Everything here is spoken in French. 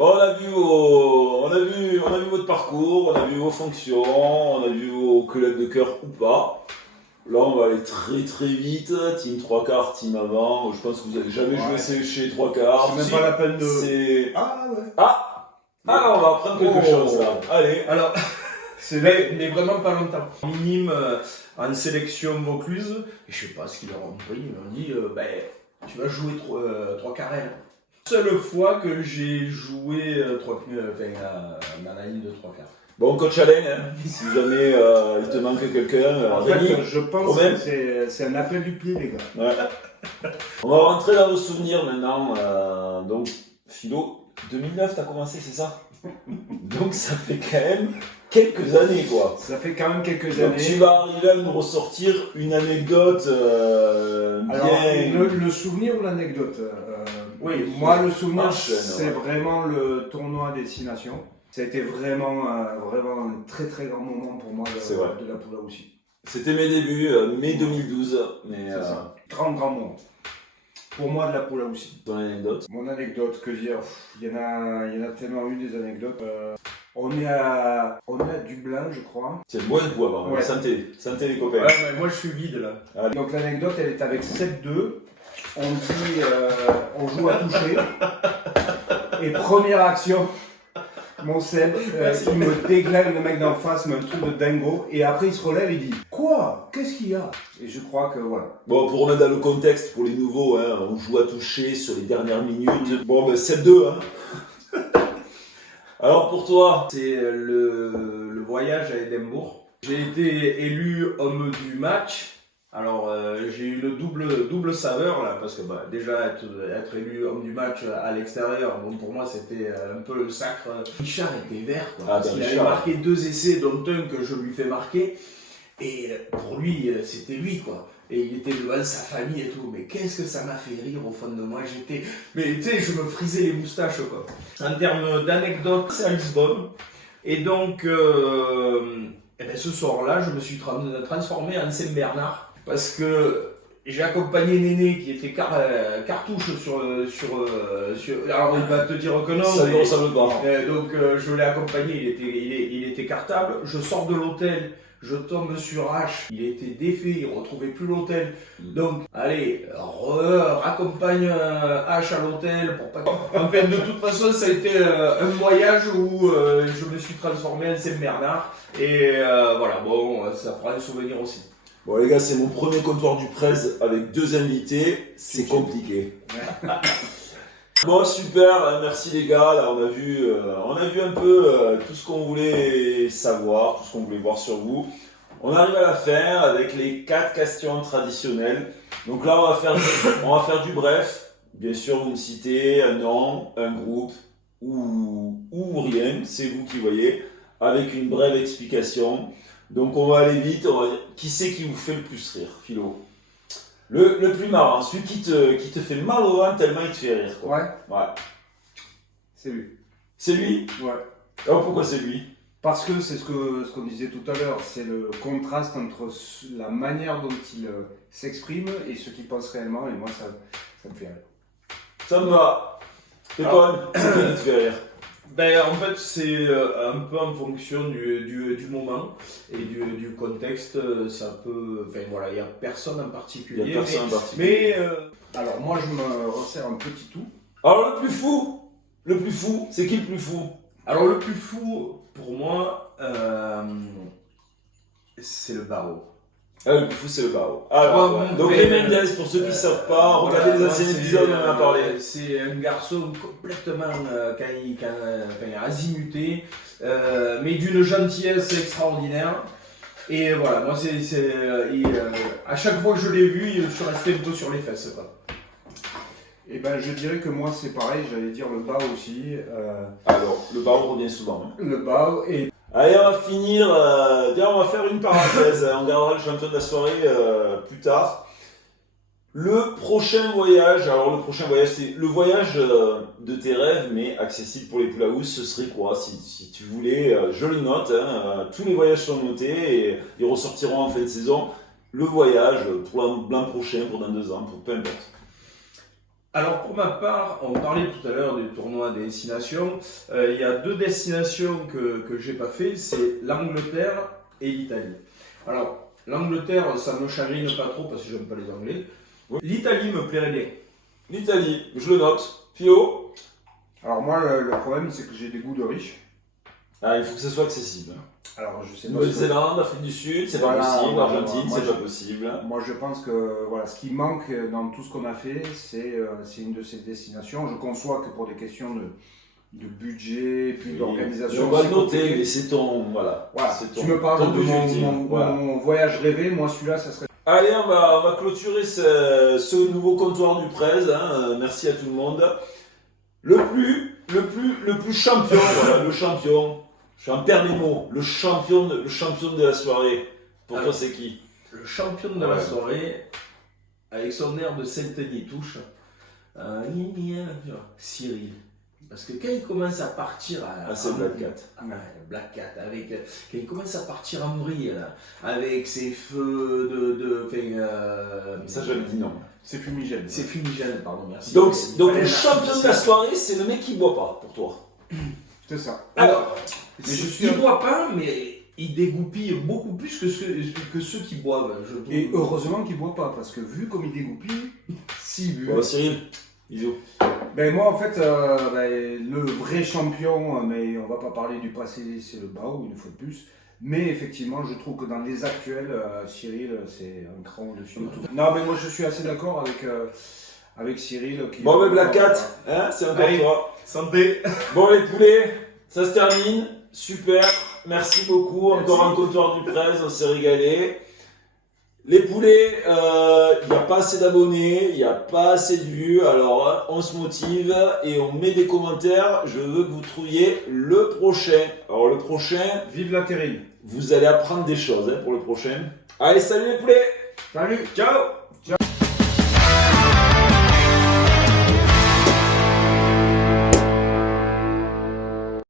On a vu votre parcours, on a vu vos fonctions, on a vu vos clubs de cœur ou pas. Là, on va aller très vite. Team 3 quarts, team avant. Je pense que vous n'avez jamais joué chez 3 quarts. C'est même pas la peine de. Ah ouais. Ah, on va apprendre quelque chose là. Allez. Alors, mais vraiment pas longtemps. Minime en sélection Vaucluse. Et je sais pas ce qu'ils leur ont pris. Ils m'ont dit tu vas jouer 3 quarts. Seule fois que j'ai joué dans la ligne de 3 quarts. Bon, coach Alain, si jamais il te manque quelqu'un, en fait, je pense que c'est un appel du pied, les gars. Ouais. On va rentrer dans vos souvenirs maintenant. Donc, Philo, 2009, t'as commencé, c'est ça? Donc, ça fait quand même quelques années, quoi. Ça fait quand même quelques Donc, années. tu vas arriver à nous ressortir une anecdote Alors, le souvenir ou l'anecdote Oui, moi, le souvenir, c'est vraiment le tournoi à destination. C'était vraiment un très grand moment pour moi de la Poula aussi. C'était mes débuts, mai 2012. Mais, c'est ça. Grand moment. Pour moi, de la Poula aussi. Ton anecdote? Mon anecdote, que dire, il y en a tellement eu des anecdotes. On est à Dublin, je crois. C'est bon coup avant. Ouais. Santé les copains. Ouais, mais moi je suis vide là. Allez. Donc l'anecdote, elle est avec 7-2. On dit, on joue à toucher. Et première action, mon Seb, il me déglingue le mec d'en face, me le truc de dingo. Et après, il se relève et il dit quoi? Qu'est-ce qu'il y a? Et je crois que voilà. Bon, pour remettre dans le contexte, pour les nouveaux, on joue à toucher sur les dernières minutes. Bon, 7-2, Alors pour toi? C'est le voyage à Édimbourg. J'ai été élu homme du match. Alors j'ai eu le double saveur là, parce que déjà être élu homme du match à l'extérieur, bon pour moi c'était un peu le sacre. Richard était vert quoi, parce qu'il avait marqué 2 essais dont un que je lui fais marquer, et pour lui c'était lui quoi. Et il était devant sa famille et tout, mais qu'est-ce que ça m'a fait rire au fond de moi, mais tu sais, je me frisais les moustaches quoi. En termes d'anecdotes, c'est à Lisbonne, et donc ce soir-là, je me suis transformé en Saint-Bernard. Parce que j'ai accompagné Néné qui était cartouche sur. Alors il va te dire que non. Ça ne ressemble pas. Donc je l'ai accompagné, il était cartable. Je sors de l'hôtel, je tombe sur H. Il était défait, il ne retrouvait plus l'hôtel. Donc allez, raccompagne H à l'hôtel. Enfin, de toute façon, ça a été un voyage où je me suis transformé en Saint-Bernard. Et voilà, bon, ça fera un souvenir aussi. Bon les gars, c'est mon premier comptoir du Prez avec 2 invités, c'est compliqué. Bon super, merci les gars, là on a vu un peu tout ce qu'on voulait savoir, tout ce qu'on voulait voir sur vous. On arrive à la fin avec les 4 questions traditionnelles. Donc là on va faire du bref. Bien sûr vous me citez un nom, un groupe ou rien, c'est vous qui voyez, avec une brève explication. Donc on va aller vite, qui c'est qui vous fait le plus rire, Philo? Le plus marrant, celui qui te fait mal au ventre tellement il te fait rire, quoi. Ouais. C'est lui. C'est lui? Ouais. Alors pourquoi c'est lui? Parce que c'est ce qu'on disait tout à l'heure, c'est le contraste entre la manière dont il s'exprime et ce qu'il pense réellement, et moi ça me fait rire. Ça me va. Pépone, c'est qui te fait rire? En fait, c'est un peu en fonction du moment et du contexte. Ça peut. Enfin voilà, il n'y a personne en particulier. Mais alors, moi, je me resserre un petit tout. Alors, le plus fou, c'est qui le plus fou? Alors, le plus fou, pour moi, c'est le barreau. Le plus fou, c'est le barreau. Alors, donc les Mendes, pour ceux qui ne savent pas, regardez les anciens épisodes, on en a parlé. C'est un garçon complètement azimuté, mais d'une gentillesse extraordinaire. Et voilà, moi, à chaque fois que je l'ai vu, je suis resté un peu sur les fesses, quoi. Et ben je dirais que moi c'est pareil, j'allais dire le bas aussi. Alors, le baron revient souvent. Hein. Le bas et Allez, on va finir. D'ailleurs, on va faire une parenthèse. On regardera le champion de la soirée plus tard. Le prochain voyage, alors le prochain voyage, c'est le voyage de tes rêves, mais accessible pour les poules à housse. Ce serait quoi si tu voulais, je le note, hein, tous les voyages sont notés et ils ressortiront en fin de saison. Le voyage pour l'an prochain, pour dans 2 ans, pour peu importe. Alors pour ma part, on parlait tout à l'heure du tournoi des destinations. Il y a 2 destinations que j'ai pas fait, c'est l'Angleterre et l'Italie. Alors l'Angleterre, ça me chagrine pas trop parce que j'aime pas les Anglais. Oui. L'Italie me plairait bien. L'Italie, je le note. Philo. alors moi le problème c'est que j'ai des goûts de riche. Ah, il faut que ce soit accessible. Alors je sais pas. Nouvelle-Zélande, Afrique du Sud, c'est Voilà, pas possible. voilà, Argentine, moi, c'est pas possible. Moi je pense que voilà, ce qui manque dans tout ce qu'on a fait, c'est une de ces destinations. Je conçois que pour des questions de budget, puis d'organisation. On va le c'est noter, compliqué. mais c'est ton. Voilà. Voilà. C'est ton, Tu me parles ton de but ultime. Voilà. mon voyage rêvé, moi celui-là ça serait. Allez, on va clôturer ce nouveau comptoir du Prez. Hein. Merci à tout le monde. Le plus champion, voilà, le champion. J'en perds mes mots. Le champion de la soirée. Pour toi, c'est qui? Le champion de la soirée, avec son air de Saint-Denis touche, Cyril. Parce que quand il commence à partir c'est Black Cat. Black Cat, quand il commence à partir en vrille, là, avec ses feux Ça, j'avais dit non. C'est fumigène. c'est fumigène, pardon, merci. Donc Mais le fallait champion de la soirée, c'est le mec qui boit pas, pour toi. C'est ça. Alors, Mais je suis il un- boit pas, mais il dégoupille beaucoup plus que ceux qui boivent. Je trouve. Et heureusement qu'il boit pas, parce que vu comme il dégoupille, si bu. Bon, Cyril, bisous. Ben moi en fait, le vrai champion, mais on va pas parler du passé, c'est le Bao une fois de plus. Mais effectivement, je trouve que dans les actuels, Cyril, c'est un cran au-dessus de tout. Non, mais moi je suis assez d'accord avec Cyril. Bon, ben Black Cat, hein, c'est encore Allez. toi. Santé. Bon, les poulets, ça se termine. Super. Merci beaucoup. Encore un comptoir du Prez, on s'est régalé. Les poulets, il n'y a pas assez d'abonnés, il n'y a pas assez de vues, alors on se motive et on met des commentaires. Je veux que vous trouviez le prochain. Alors le prochain, Vive la terrine. vous allez apprendre des choses hein, pour le prochain. Allez, salut les poulets! Salut. Ciao.